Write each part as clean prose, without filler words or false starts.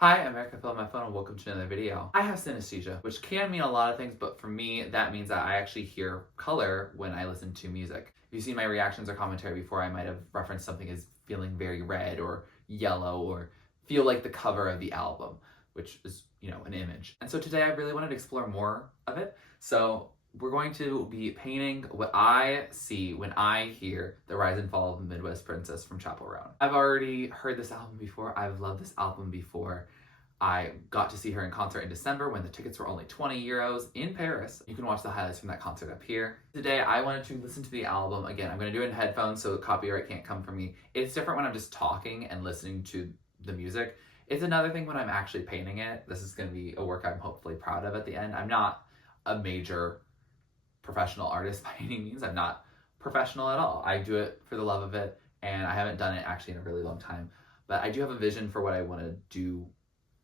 Hi, I'm Eric. I filled my phone and welcome to another video. I have synesthesia, which can mean a lot of things, but for me, that means that I actually hear color when I listen to music. If you've seen my reactions or commentary before, I might have referenced something as feeling very red or yellow or feel like the cover of the album, which is, an image. And so today I really wanted to explore more of it. So we're going to be painting what I see when I hear The Rise and Fall of the Midwest Princess from Chappell Roan. I've already heard this album before. I've loved this album before. I got to see her in concert in December when the tickets were only 20 euros in Paris. You can watch the highlights from that concert up here. Today, I wanted to listen to the album. Again, I'm going to do it in headphones so copyright can't come from me. It's different when I'm just talking and listening to the music. It's another thing when I'm actually painting it. This is going to be a work I'm hopefully proud of at the end. I'm not a major professional artist by any means. I'm not professional at all. I do it for the love of it, and I haven't done it actually in a really long time. But I do have a vision for what I want to do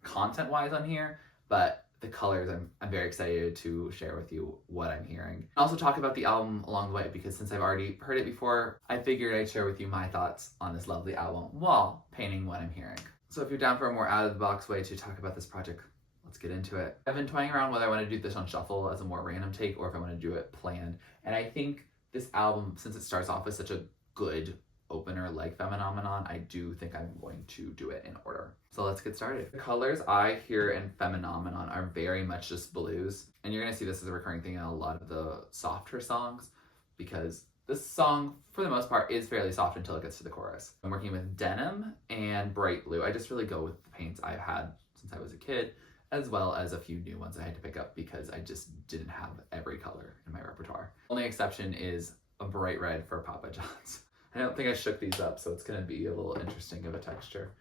content-wise on here, but the colors, I'm very excited to share with you what I'm hearing. I'll also talk about the album along the way, because since I've already heard it before, I figured I'd share with you my thoughts on this lovely album while painting what I'm hearing. So if you're down for a more out-of-the-box way to talk about this project, let's get into it. I've been toying around whether I want to do this on shuffle as a more random take or if I want to do it planned. And I think this album, since it starts off with such a good opener like Femininomenon, I do think I'm going to do it in order. So let's get started. The colors I hear in Femininomenon are very much just blues. And you're gonna see this as a recurring thing in a lot of the softer songs, because this song, for the most part, is fairly soft until it gets to the chorus. I'm working with denim and bright blue. I just really go with the paints I've had since I was a kid, as well as a few new ones I had to pick up because I just didn't have every color in my repertoire. Only exception is a bright red for Papa John's. I don't think I shook these up, so it's gonna be a little interesting of a texture.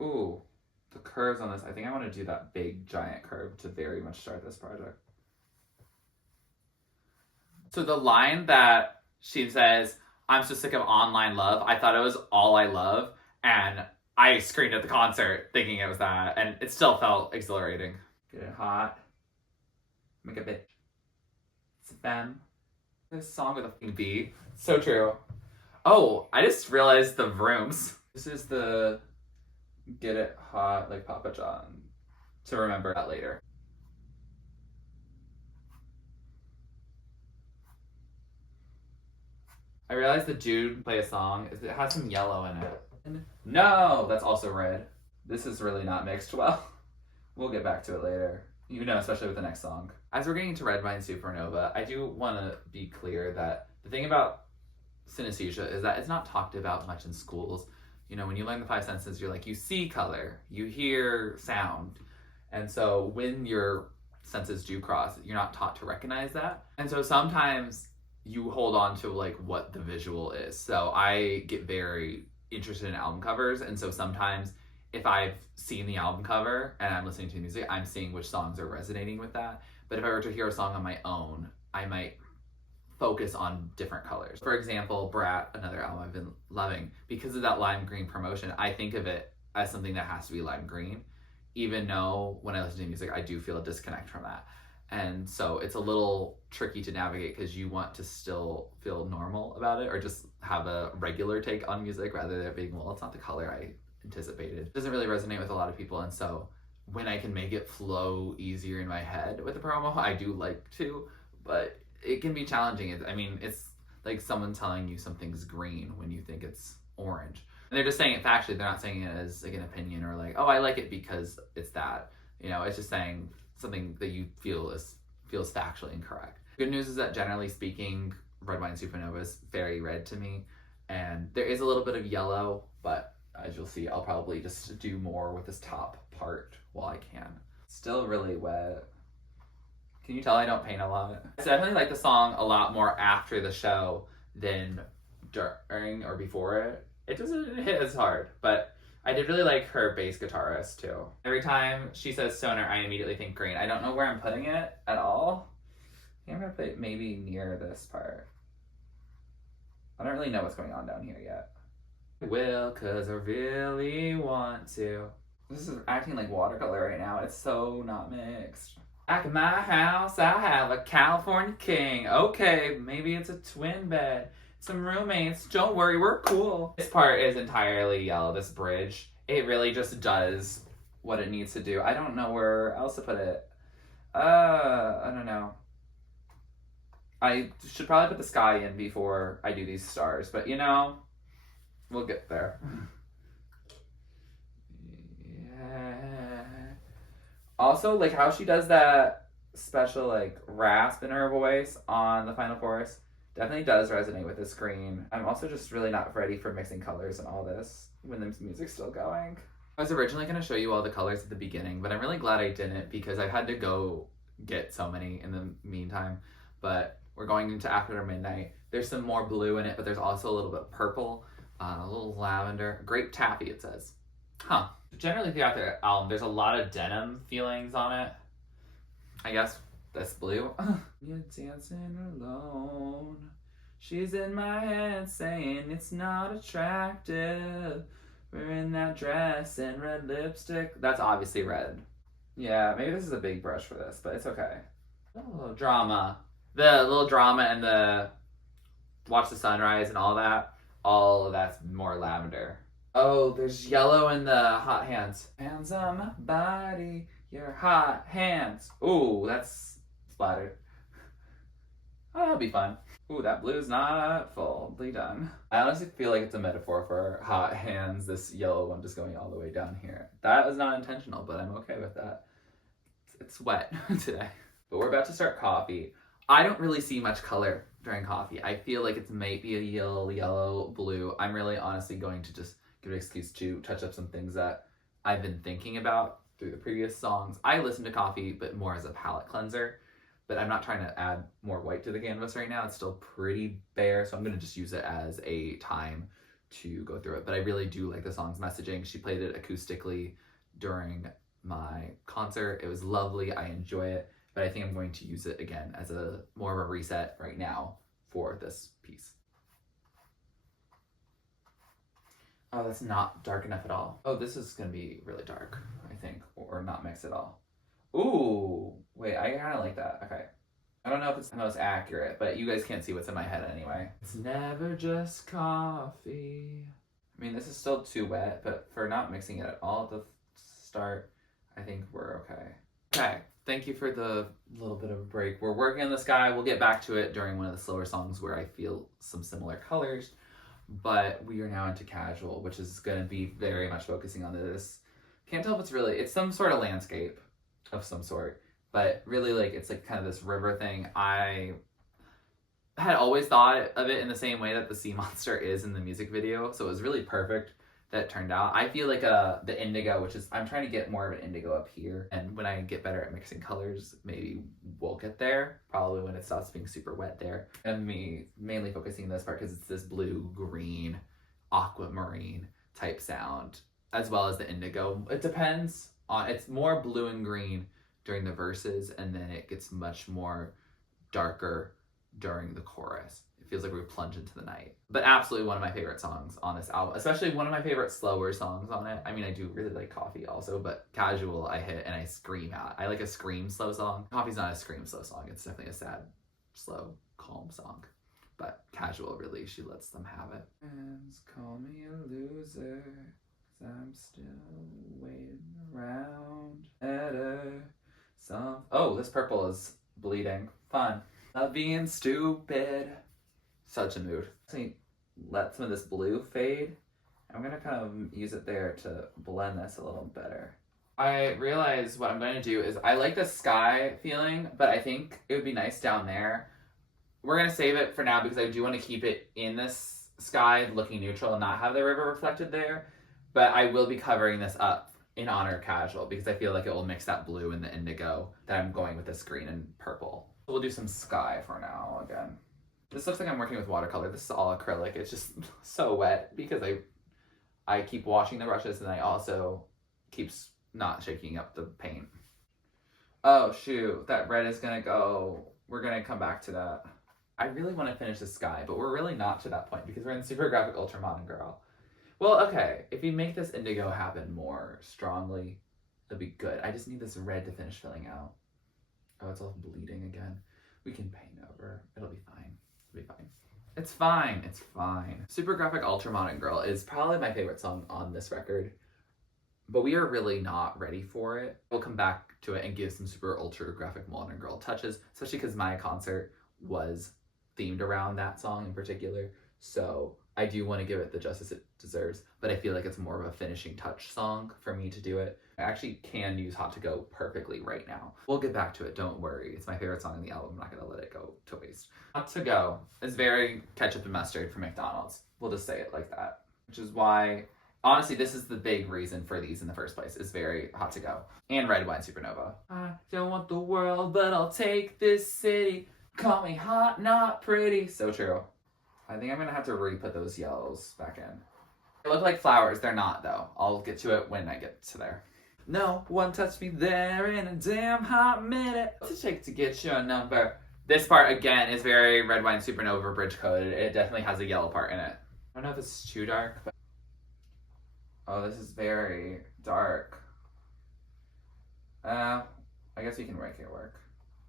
Ooh, the curves on this. I think I want to do that big giant curve to very much start this project. So the line that she says, "I'm so sick of online love," I thought it was "all I love," and I screamed at the concert thinking it was that, and it still felt exhilarating. Get it hot. Make a bitch. It's a femme. This song with a beat. So true. Oh, I just realized the rooms. This is the Get It Hot like Papa John. To remember that later. I realized the Jude play a song. It has some yellow in it. No, that's also red. This is really not mixed well. We'll get back to it later. Especially with the next song. As we're getting into Wine Supernova, I do want to be clear that the thing about synesthesia is that it's not talked about much in schools. When you learn the five senses, you're like, you see color, you hear sound. And so when your senses do cross, you're not taught to recognize that. And so sometimes you hold on to like what the visual is. So I get very interested in album covers. And so sometimes if I've seen the album cover and I'm listening to the music, I'm seeing which songs are resonating with that. But if I were to hear a song on my own, I might focus on different colors. For example, Brat, another album I've been loving, because of that lime green promotion, I think of it as something that has to be lime green, even though when I listen to music, I do feel a disconnect from that. And so it's a little tricky to navigate because you want to still feel normal about it or just have a regular take on music rather than being, well, it's not the color I anticipated. It doesn't really resonate with a lot of people. And so when I can make it flow easier in my head with the promo, I do like to, but it can be challenging. It's like someone telling you something's green when you think it's orange. And they're just saying it factually. They're not saying it as like an opinion or like, oh, I like it because it's that. It's just saying something that you feel feels factually incorrect. Good news is that generally speaking, Red Wine Supernova is very red to me. And there is a little bit of yellow, but as you'll see, I'll probably just do more with this top part while I can. Still really wet. Can you tell I don't paint a lot? I definitely like the song a lot more after the show than during or before it. It doesn't hit as hard, but I did really like her bass guitarist too. Every time she says stoner, I immediately think green. I don't know where I'm putting it at all. I think I'm gonna put it maybe near this part. I don't really know what's going on down here yet. I will, cause I really want to. This is acting like watercolor right now. It's so not mixed. Back in my house, I have a California king. Okay, maybe it's a twin bed. Some roommates. Don't worry, we're cool. This part is entirely yellow, this bridge. It really just does what it needs to do. I don't know where else to put it. I don't know. I should probably put the sky in before I do these stars, but you know, we'll get there. Yeah. Also, like how she does that special like rasp in her voice on the final chorus definitely does resonate with the screen. I'm also just really not ready for mixing colors and all this when the music's still going. I was originally going to show you all the colors at the beginning, but I'm really glad I didn't because I had to go get so many in the meantime. But we're going into After Midnight. There's some more blue in it, but there's also a little bit of purple, a little lavender. Grape taffy, it says. Huh. Generally throughout the album, there's a lot of denim feelings on it. I guess that's blue. You're dancing alone. She's in my head saying it's not attractive. Wearing that dress and red lipstick. That's obviously red. Yeah, maybe this is a big brush for this, but it's okay. Oh, drama. The little drama and the watch the sunrise and all of that's more lavender. Oh, there's yellow in the hot hands. Hands on my body, your hot hands. Ooh, that's splattered. Oh, that'll be fun. Ooh, that blue's not fully done. I honestly feel like it's a metaphor for hot hands, this yellow one just going all the way down here. That is not intentional, but I'm okay with that. It's wet today. But we're about to start coffee. I don't really see much color during coffee. I feel like it's maybe a yellow, blue. I'm really honestly going to just give an excuse to touch up some things that I've been thinking about through the previous songs. I listen to coffee, but more as a palette cleanser. But I'm not trying to add more white to the canvas right now. It's still pretty bare, so I'm going to just use it as a time to go through it. But I really do like the song's messaging. She played it acoustically during my concert. It was lovely. I enjoy it. But I think I'm going to use it again as a more of a reset right now for this piece. Oh, that's not dark enough at all. Oh, this is going to be really dark, I think, or not mix at all. Ooh, wait, I kind of like that. Okay. I don't know if it's the most accurate, but you guys can't see what's in my head anyway. It's never just coffee. I mean, this is still too wet, but for not mixing it at all at the start, I think we're okay. Okay, thank you for the little bit of a break. We're working on the sky. We'll get back to it during one of the slower songs where I feel some similar colors, but we are now into casual, which is going to be very much focusing on this. Can't tell if it's some sort of landscape of some sort, but really like it's like kind of this river thing. I had always thought of it in the same way that the sea monster is in the music video, so it was really perfect that it turned out. I feel like the indigo, which is I'm trying to get more of an indigo up here, and when I get better at mixing colors, maybe we'll get there, probably when it stops being super wet there. And me mainly focusing on this part because it's this blue, green, aquamarine type sound, as well as the indigo. It depends on, it's more blue and green during the verses, and then it gets much more darker during the chorus. It feels like we plunge into the night. But absolutely one of my favorite songs on this album, especially one of my favorite slower songs on it. I mean, I do really like Coffee also, but Casual I hit and I scream out. I like a scream slow song. Coffee's not a scream slow song. It's definitely a sad, slow, calm song. But Casual, really, she lets them have it. Friends call me a loser, 'cause I'm still waiting around at her. Oh, this purple is bleeding. Fun. Not being stupid. Such a mood. Let some of this blue fade. I'm gonna kind of use it there to blend this a little better. I realize what I'm going to do is I like the sky feeling, but I think it would be nice down there. We're gonna save it for now because I do want to keep it in this sky looking neutral and not have the river reflected there. But I will be covering this up in honor of Casual because I feel like it will mix that blue and the indigo that I'm going with this green and purple. We'll do some sky for now again. This looks like I'm working with watercolor. This is all acrylic. It's just so wet because I keep washing the brushes and I also keep not shaking up the paint. Oh shoot, that red is gonna go. We're gonna come back to that. I really want to finish the sky, but we're really not to that point because we're in Super Graphic Ultramodern Girl. Well, okay, if we make this indigo happen more strongly, it'll be good. I just need this red to finish filling out. Oh, it's all bleeding again. We can paint over. It'll be fine. It'll be fine. It's fine. It's fine. Super Graphic Ultramodern Girl is probably my favorite song on this record. but we are really not ready for it. We'll come back to it and give some super ultra graphic modern girl touches, especially because my concert was themed around that song in particular. So I do want to give it the justice it deserves, but I feel like it's more of a finishing touch song for me to do it. I actually can use Hot to Go perfectly right now. We'll get back to it, don't worry. It's my favorite song in the album. I'm not gonna let it go to waste. Hot to Go is very ketchup and mustard for McDonald's. We'll just say it like that, which is why, honestly, this is the big reason for these in the first place. It's very Hot to Go. And Red Wine Supernova. I don't want the world, but I'll take this city. Call me hot, not pretty. So true. I think I'm gonna have to re-put those yellows back in. They look like flowers. They're not, though. I'll get to it when I get to there. No one touched me there in a damn hot minute. What's it take to get your number? This part, again, is very Red Wine Supernova bridge coded. It definitely has a yellow part in it. I don't know if it's too dark, but... Oh, this is very dark. I guess we can make it work.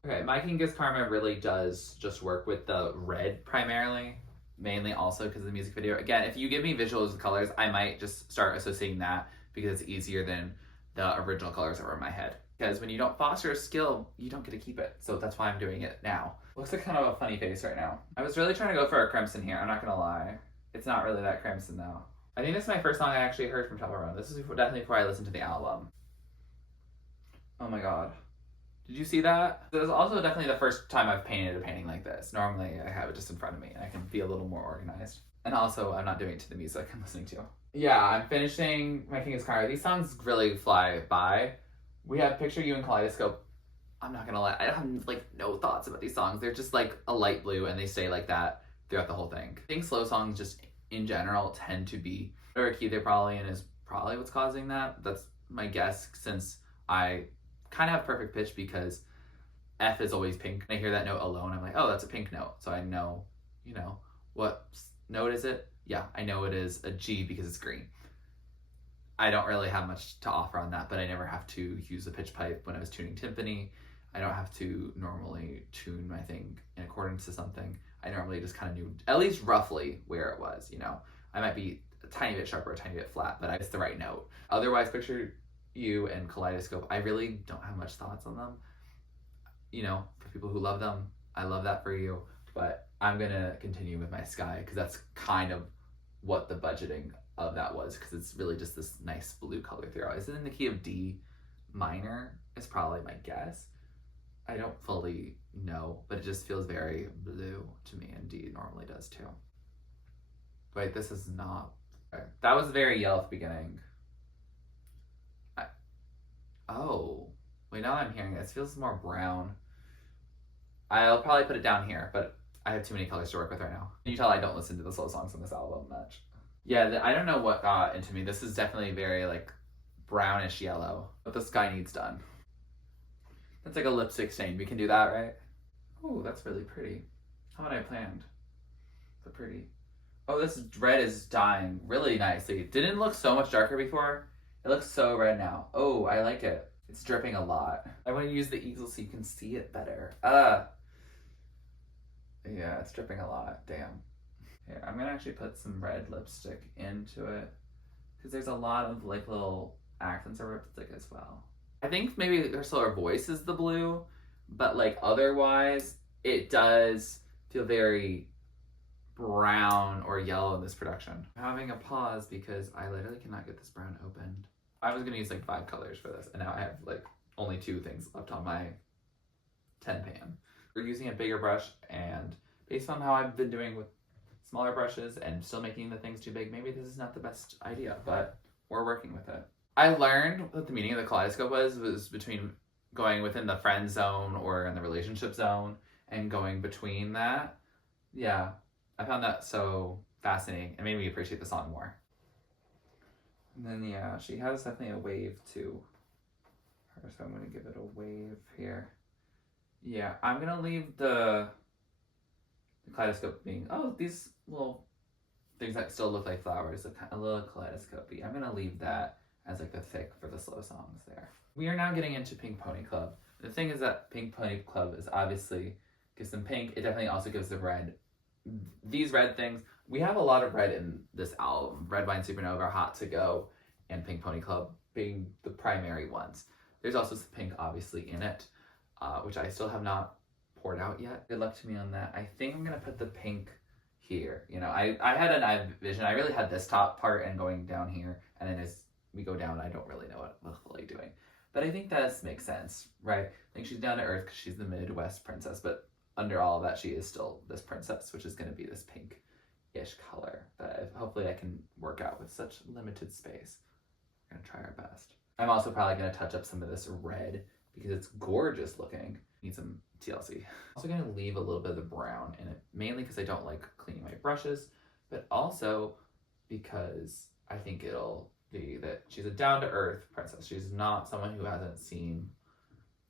Okay, my Kink Is Karma really does just work with the red primarily. Mainly also because of the music video. Again, if you give me visuals with colors, I might just start associating that because it's easier than the original colors that were in my head. Because when you don't foster a skill, you don't get to keep it. So that's why I'm doing it now. Looks like kind of a funny face right now. I was really trying to go for a crimson here, I'm not gonna lie. It's not really that crimson though. I think this is my first song I actually heard from Chappell Roan. This is definitely before I listened to the album. Oh my god. Did you see that? This is also definitely the first time I've painted a painting like this. Normally I have it just in front of me and I can be a little more organized. And also I'm not doing it to the music I'm listening to. Yeah, I'm finishing my Kink Is Karma. These songs really fly by. We have Picture You and Kaleidoscope. I'm not gonna lie, I have like no thoughts about these songs. They're just like a light blue and they stay like that throughout the whole thing. I think slow songs just in general tend to be whatever key they're probably in is probably what's causing that. That's my guess since I kind of have perfect pitch because F is always pink. When I hear that note alone, I'm like, oh, that's a pink note. So I know, you know, what note is it? Yeah, I know it is a G because it's green. I don't really have much to offer on that, but I never have to use a pitch pipe when I was tuning timpani. I don't have to normally tune my thing in accordance to something. I normally just kind of knew, at least roughly, where it was, you know. I might be a tiny bit sharp or a tiny bit flat, but it's the right note. Otherwise, Picture You and Kaleidoscope, I really don't have much thoughts on them. You know, for people who love them, I love that for you, but I'm gonna continue with my Sky because that's kind of what the budgeting of that was, because it's really just this nice blue color throughout. Is it in the key of D minor? Is probably my guess. I don't fully know, but it just feels very blue to me, and D normally does too. Wait, this is not... Okay. That was very yellow at the beginning. Oh, wait, now that I'm hearing it, it feels more brown. I'll probably put it down here, but I have too many colors to work with right now. Can you tell I don't listen to the slow songs on this album much? Yeah, I don't know what got into me. This is definitely very, like, brownish yellow. But the Sky needs done. That's like a lipstick stain. We can do that, right? Oh, that's really pretty. How had I planned? So pretty. Oh, this red is dying really nicely. It didn't look so much darker before. It looks so red now. Oh, I like it. It's dripping a lot. I want to use the easel so you can see it better. Yeah, it's dripping a lot. Damn. Here, I'm gonna actually put some red lipstick into it because there's a lot of like little accents of lipstick as well. I think maybe her slower voice is the blue, but like otherwise it does feel very brown or yellow in this production. I'm having a pause because I literally cannot get this brown opened. I was gonna use like 5 colors for this, and now I have like only 2 things left on my 10 pan. We're using a bigger brush, and based on how I've been doing with smaller brushes and still making the things too big, maybe this is not the best idea, but we're working with it. I learned what the meaning of the kaleidoscope was between going within the friend zone or in the relationship zone and going between that. Yeah, I found that so fascinating. It made me appreciate the song more. And then, yeah, she has definitely a wave to her, so I'm going to give it a wave here. Yeah, I'm going to leave the kaleidoscope being, oh, these little things that still look like flowers, a little kaleidoscope-y. I'm going to leave that as like the thick for the slow songs there. We are now getting into Pink Pony Club. The thing is that Pink Pony Club is obviously gives them pink. It definitely also gives them red. These red things, we have a lot of red in this album. Red Wine Supernova, Hot to Go, and Pink Pony Club. being the primary ones. There's also some pink obviously in it, which I still have not poured out yet. Good luck to me on that. I think I'm gonna put the pink here. You know, I had an eye vision. I really had this top part and going down here, and then as we go down, I don't really know what Lily doing. But I think that makes sense, right? I think she's down to earth because she's the Midwest princess, but under all of that, she is still this princess, which is going to be this pink-ish color that hopefully I can work out with such limited space. We're going to try our best. I'm also probably going to touch up some of this red because it's gorgeous looking. Need some TLC. I'm also going to leave a little bit of the brown in it, mainly because I don't like cleaning my brushes, but also because I think it'll be that she's a down-to-earth princess. She's not someone who hasn't seen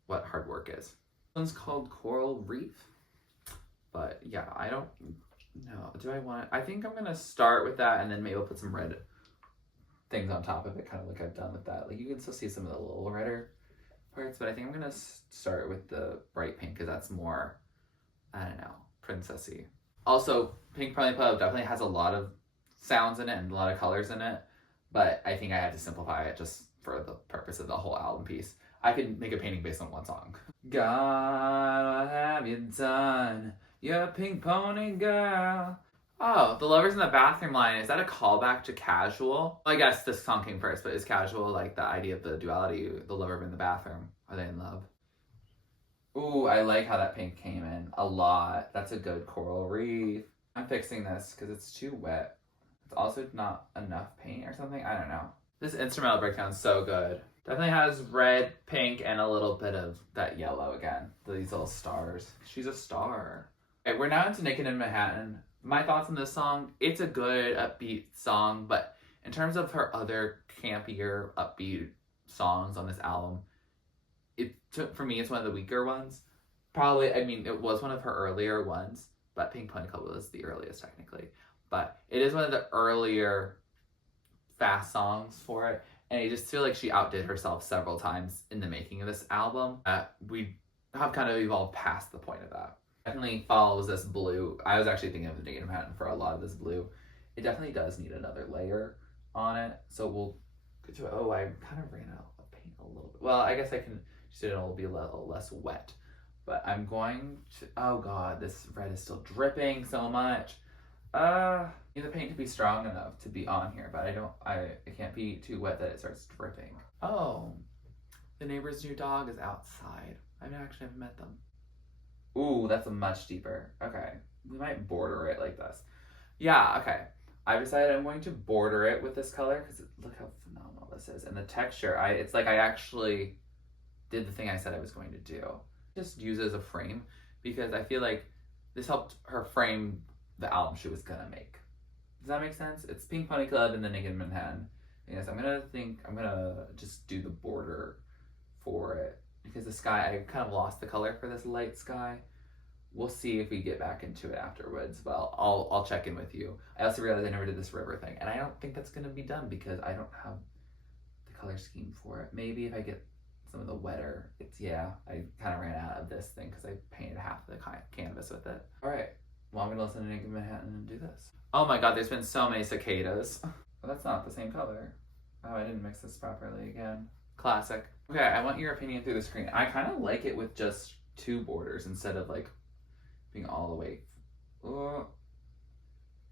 what hard work is. This one's called Coral Reef, but yeah, I don't know. Do I want it? I think I'm gonna start with that, and then maybe I'll put some red things on top of it, kind of like I've done with that. Like you can still see some of the little redder parts, but I think I'm gonna start with the bright pink because that's more, I don't know, princessy. Also, Pink Pony Club definitely has a lot of sounds in it and a lot of colors in it. But I think I had to simplify it just for the purpose of the whole album piece. I could make a painting based on one song. God, what have you done? You're a pink pony girl. Oh, the lovers in the bathroom line. Is that a callback to Casual? Well, I guess this song came first, but is Casual like the idea of the duality, the lover in the bathroom? Are they in love? Ooh, I like how that pink came in a lot. That's a good Coral Reef. I'm fixing this because it's too wet. It's also not enough paint or something. I don't know. This instrumental breakdown is so good. Definitely has red, pink, and a little bit of that yellow again. These little stars. She's a star. Okay, we're now into Naked in Manhattan. My thoughts on this song, it's a good upbeat song, but in terms of her other campier upbeat songs on this album, for me, it's one of the weaker ones. Probably, I mean, it was one of her earlier ones, but Pink Pony Club was the earliest technically. But it is one of the earlier fast songs for it. And I just feel like she outdid herself several times in the making of this album. We have kind of evolved past the point of that. Definitely follows this blue. I was actually thinking of the Naked in Manhattan for a lot of this blue. It definitely does need another layer on it. So we'll get to it. Oh, I kind of ran out of paint a little bit. Well, I guess I can just do it. It'll be a little less wet. But I'm going to, oh God, this red is still dripping so much. I need the paint to be strong enough to be on here, but it can't be too wet that it starts dripping. Oh, the neighbor's new dog is outside. I've actually never met them. Ooh, that's a much deeper. Okay, we might border it like this. Yeah, okay. I've decided I'm going to border it with this color because look how phenomenal this is. And the texture, it's like I actually did the thing I said I was going to do. Just use it as a frame because I feel like this helped her frame the album she was gonna make. Does that make sense? It's Pink Pony Club and the Naked in Manhattan. Yes, I'm gonna just do the border for it because the sky, I kind of lost the color for this light sky. We'll see if we get back into it afterwards, but I'll check in with you. I also realized I never did this river thing, and I don't think that's gonna be done because I don't have the color scheme for it. Maybe if I get some of the wetter, I kind of ran out of this thing because I painted half the canvas with it. All right. Well, I'm gonna listen to Naked in Manhattan and do this. Oh my God, there's been so many cicadas. Well, that's not the same color. Oh, I didn't mix this properly again. Classic. Okay, I want your opinion through the screen. I kind of like it with just two borders instead of like being all the way. Oh,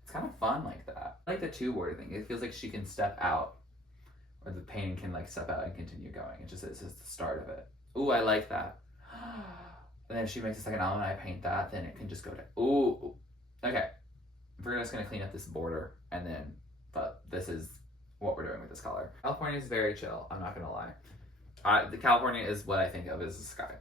it's kind of fun like that. I like the two border thing. It feels like she can step out, or the painting can like step out and continue going. It's just the start of it. Ooh, I like that. And then if she makes a second album and I paint that, then it can just go to, ooh. Okay. We're just gonna clean up this border and then, but this is what we're doing with this color. California is very chill, I'm not gonna lie. The California is what I think of as the sky.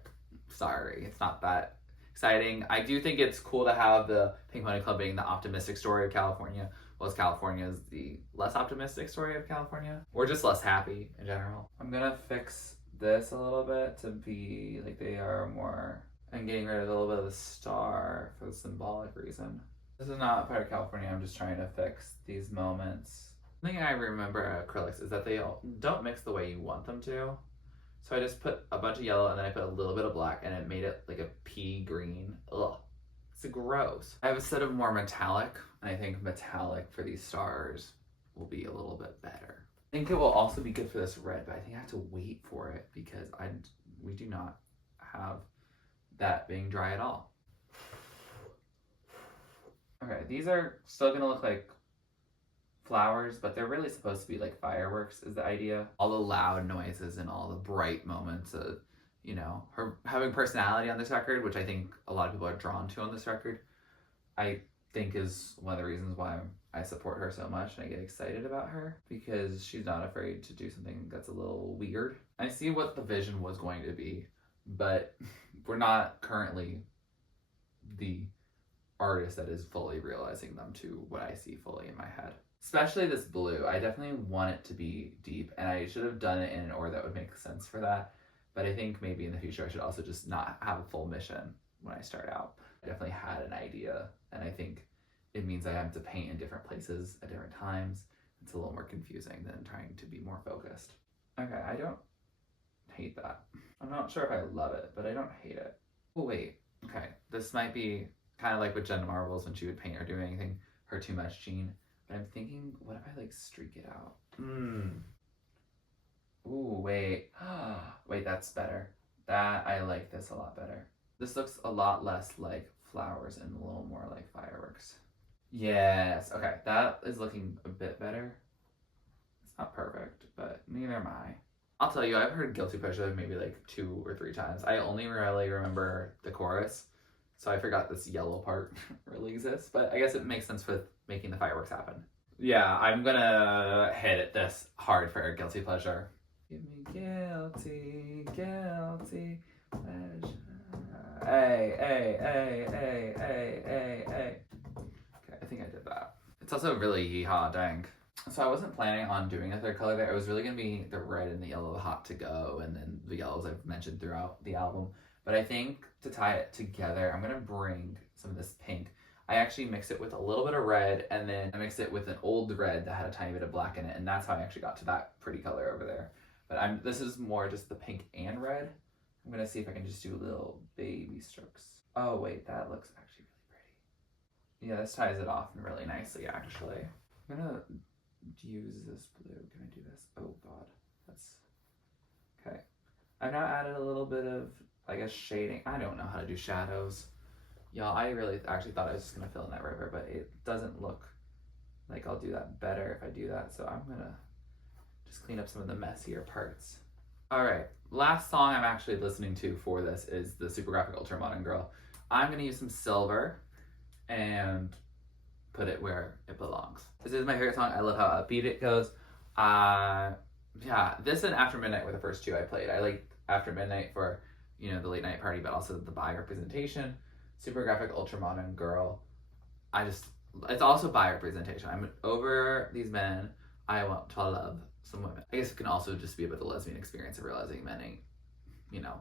Sorry, it's not that exciting. I do think it's cool to have the Pink Pony Club being the optimistic story of California, whereas California is the less optimistic story of California, or just less happy in general. I'm gonna fix this a little bit to be like they are more, and getting rid of a little bit of the star for the symbolic reason. This is not part of California, I'm just trying to fix these moments. The thing I remember acrylics is that they don't mix the way you want them to. So I just put a bunch of yellow and then I put a little bit of black and it made it like a pea green. Ugh, it's gross. I have a set of more metallic, and I think metallic for these stars will be a little bit better. I think it will also be good for this red, but I think I have to wait for it because we do not have that being dry at all. Okay, these are still gonna look like flowers, but they're really supposed to be like fireworks is the idea. All the loud noises and all the bright moments of, you know, her having personality on this record, which I think a lot of people are drawn to on this record, I think is one of the reasons why I support her so much and I get excited about her, because she's not afraid to do something that's a little weird. I see what the vision was going to be, but we're not currently the artist that is fully realizing them to what I see fully in my head. Especially this blue. I definitely want it to be deep, and I should have done it in an order that would make sense for that. But I think maybe in the future I should also just not have a full mission when I start out. I definitely had an idea, and I think it means I have to paint in different places at different times. It's a little more confusing than trying to be more focused. Okay, I don't hate that. I'm not sure if I love it, but I don't hate it. Oh wait, okay. This might be kind of like with Jenna Marbles when she would paint or do anything her too much Jean. But I'm thinking, what if I like streak it out? Ooh, wait. Wait, that's better. I like this a lot better. This looks a lot less like flowers and a little more like fireworks. Yes, okay, that is looking a bit better. It's not perfect, but neither am I. I'll tell you, I've heard Guilty Pleasure maybe like 2 or 3 times. I only really remember the chorus, so I forgot this yellow part really exists, but I guess it makes sense for making the fireworks happen. Yeah, I'm gonna hit this hard for a Guilty Pleasure. Give me guilty pleasure. Hey. Okay, I think I did that. It's also really yeehaw, dang. So I wasn't planning on doing a third color there. It was really gonna be the red and the yellow, the hot to go, and then the yellows I've mentioned throughout the album. But I think to tie it together, I'm gonna bring some of this pink. I actually mix it with a little bit of red, and then I mix it with an old red that had a tiny bit of black in it, and that's how I actually got to that pretty color over there. But this is more just the pink and red. I'm gonna see if I can just do little baby strokes. Oh wait, that looks actually really pretty. Yeah, this ties it off really nicely actually. I'm gonna use this blue. Can I do this? Oh god, that's okay. I've now added a little bit of, I guess, shading. I don't know how to do shadows. Y'all, I really actually thought I was just gonna fill in that river, but it doesn't look like I'll do that better if I do that. So I'm gonna just clean up some of the messier parts. All right, last song I'm actually listening to for this is the Super Graphic Ultramodern Girl. I'm gonna use some silver and put it where it belongs. This is my favorite song. I love how upbeat it goes. Yeah, this and After Midnight were the first 2 I played. I like After Midnight for, you know, the late night party, but also the bi representation. Super Graphic Ultramodern Girl, it's also bi representation. I'm over these men. I want to love some women. I guess it can also just be about the lesbian experience of realizing men ain't, you know,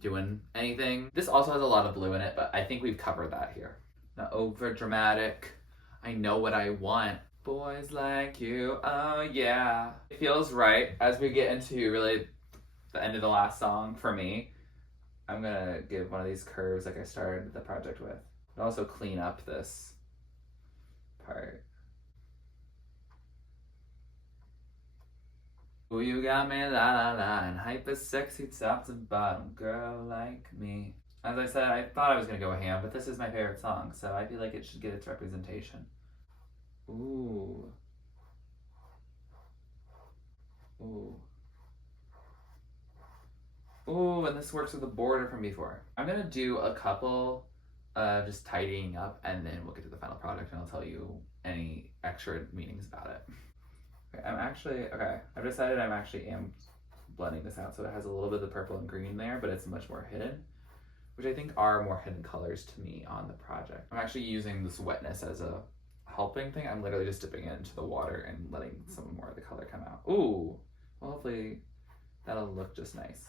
doing anything. This also has a lot of blue in it, but I think we've covered that here. Not over dramatic. I know what I want. Boys like you, oh yeah. It feels right as we get into really the end of the last song for me. I'm gonna give one of these curves like I started the project with. And also clean up this part. Oh, you got me la la la and hyper sexy top to bottom girl like me. As I said, I thought I was gonna go ham, but this is my favorite song, so I feel like it should get its representation. Ooh. Ooh. Ooh, and this works with the border from before. I'm gonna do a couple just tidying up, and then we'll get to the final product and I'll tell you any extra meanings about it. Okay, I've decided I am blending this out so it has a little bit of the purple and green there, but it's much more hidden, which I think are more hidden colors to me on the project. I'm actually using this wetness as a helping thing. I'm literally just dipping it into the water and letting some more of the color come out. Ooh, well hopefully that'll look just nice.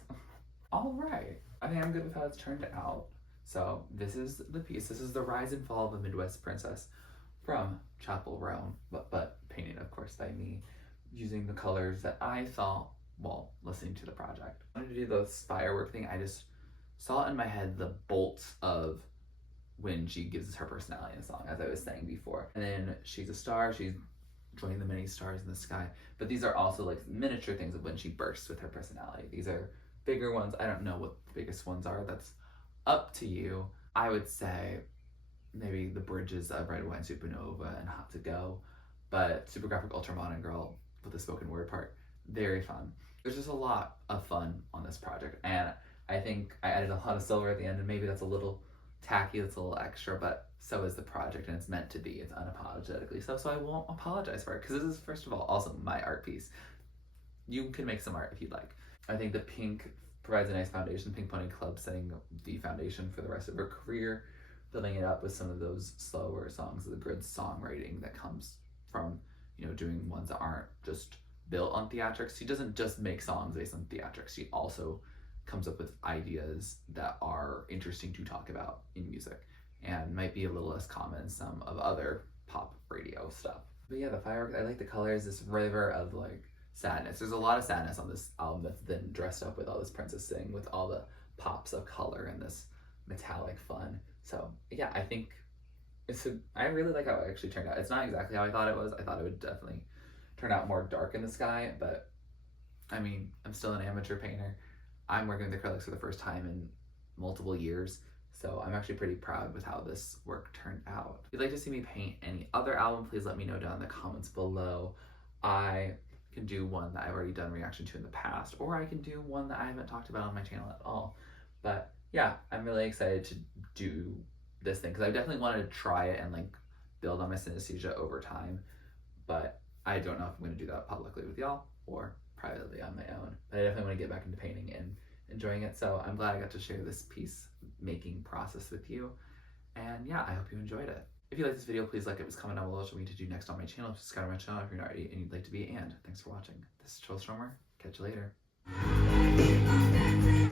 All right, I think I'm good with how it's turned out. So this is the piece. This is the Rise and Fall of a Midwest Princess from Chappell Roan, but painted, of course, by me, using the colors that I saw while listening to the project. I wanted to do the firework thing. I just saw it in my head, the bolts of when she gives her personality in the song, as I was saying before. And then she's a star, she's join the many stars in the sky. But these are also like miniature things of when she bursts with her personality. These are bigger ones. I don't know what the biggest ones are. That's up to you. I would say maybe the bridges of Red Wine Supernova and Hot to Go, but Supergraphic Ultramodern Girl with the spoken word part, very fun. There's just a lot of fun on this project, and I think I added a lot of silver at the end, and maybe that's a little tacky, that's a little extra, but so is the project, and it's meant to be. It's unapologetically so I won't apologize for it, because this is, first of all, also my art piece. You can make some art if you'd like. I think the pink provides a nice foundation. Pink Pony Club setting the foundation for the rest of her career, building it up with some of those slower songs, the good songwriting that comes from, you know, doing ones that aren't just built on theatrics. She doesn't just make songs based on theatrics. She also comes up with ideas that are interesting to talk about in music and might be a little less common than some of other pop radio stuff. But yeah, the fireworks, I like the colors, this river of like sadness. There's a lot of sadness on this album that's then dressed up with all this princess sing with all the pops of color and this metallic fun. So yeah, I think I really like how it actually turned out. It's not exactly how I thought it was. I thought it would definitely turn out more dark in the sky, but I mean, I'm still an amateur painter. I'm working with acrylics for the first time in multiple years, so I'm actually pretty proud with how this work turned out. If you'd like to see me paint any other album, please let me know down in the comments below. I can do one that I've already done reaction to in the past, or I can do one that I haven't talked about on my channel at all. But yeah, I'm really excited to do this thing, because I definitely wanted to try it and like build on my synesthesia over time, but I don't know if I'm going to do that publicly with y'all or privately on my own. But I definitely want to get back into painting and enjoying it, so I'm glad I got to share this piece making process with you. And yeah, I hope you enjoyed it. If you like this video, please like it, comment down below, show me what to do next on my channel, subscribe to my channel if you're not already and you'd like to be, and thanks for watching. This is TurtleStormer, catch you later.